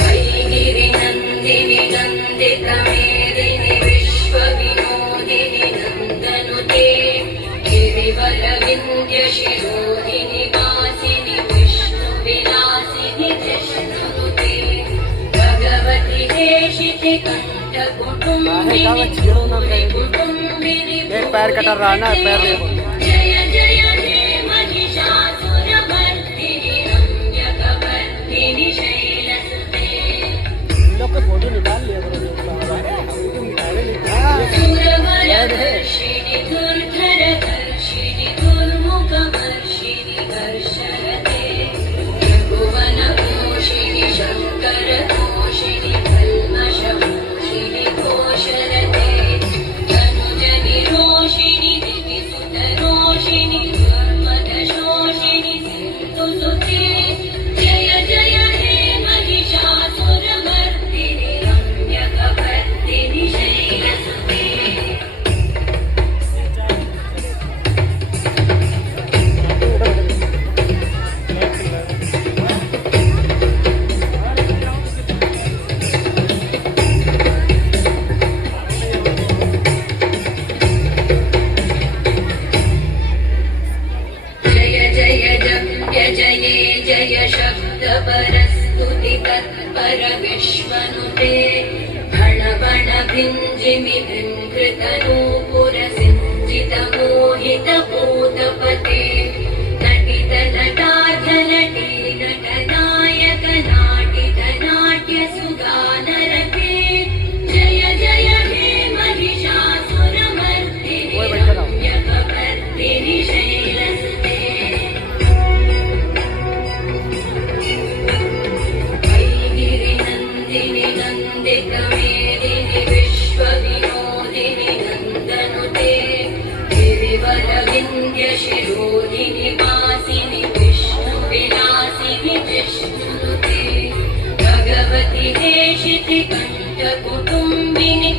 वैगिरिनन्दिनि नन्दितमेदिनि विश्वविनोदिनि नन्दनुते गिरिवरविन्द्यशिरोधिनि वासिनि विष्णुविलासिनि कृष्णनुते भगवति देशिति कण्ठकुटुम्बिनि कुटुम्बिनि एक पैर कटर रहा ना, पैर देखो। जय जय हे महिषासुरमर्दिनि रम्यकवर्धिनि शैलसुते लोग के फोटो निकाल लिया करो। सुरवरवर्षिणि दुर्धरवर्षिणि दुर्मुखवर्षिणि वर्षरते त्रिभुवनपोषिणि शङ्करतोषिणि कल्मषमोषिणि घोषरते तनुजनिरोषिणि दिविसुतरोषिणि दुर्मदशोषिणि सिन्धुसुते जय जय हे महिषासुरमर्दिनि रम्यकवर्धिनि शैलसुते जय जय जप्य जये जय शब्दपरस्तुति तत्पर विश्वनुते भण भण भिञ्जिमि भृङ्कृतनूपुर सिञ्जित मोहित भूतपते नटित नटार्जनटी नटनायक नाटित नाट्य सुगानरते जय जय हे महिषासुरमर्दिनि रम्यकवर्धिनि शैलसुते वैगिरिनन्दिनि नन्दितमेदिनि विश्वविनोदिनि नन्दनुते गिरिवरविन्द्यशिरोधिनि वासिनि विष्णुविलासिनि कृष्णनुते भगवति देशिति कण्ठकुटुम्बिनि